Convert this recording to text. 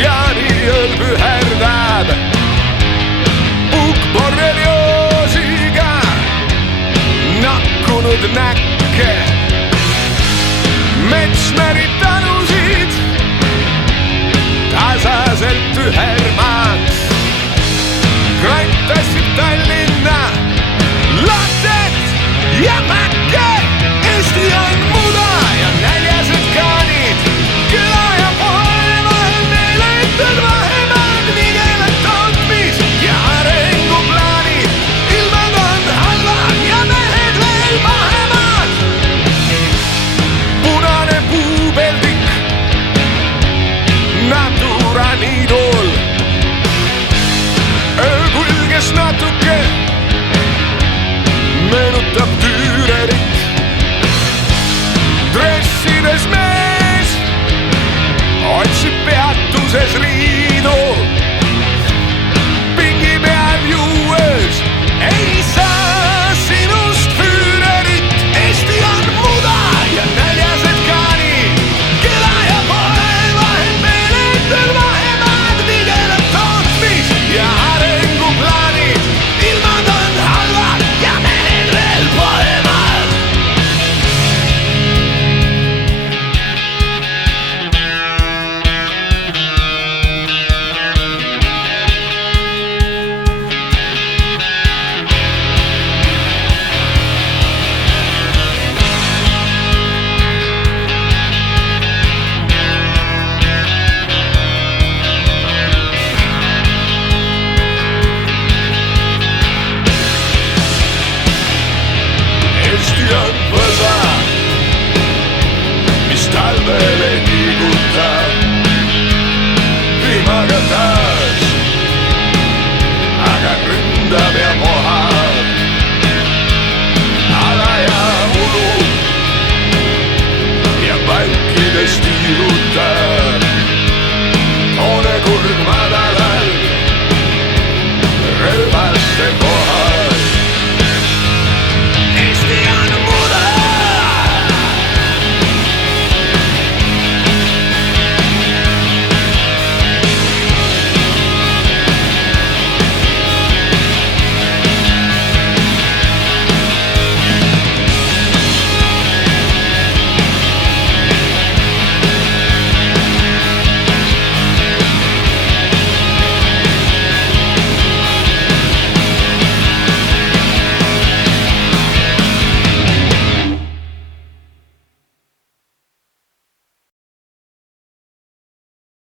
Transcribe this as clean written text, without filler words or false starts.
jaaniõel püherdab puukborrelioosiga nakkunud näkke. Mets märib tanusid tasaselt ühermaks. Krant tassib Tallinna latet ja mäkke. Eesti on muda ja näljased kaanid küla ja poe vahel meeletud vahemaad. Nigevad tootmis ja arenguplaanid, ilmad on halvad ja mehed veel pahemad. Punane puupeldik Natura niidul öökulges natuke, meenutab Tüürerit. Dressides mees otsib peatuses riidu.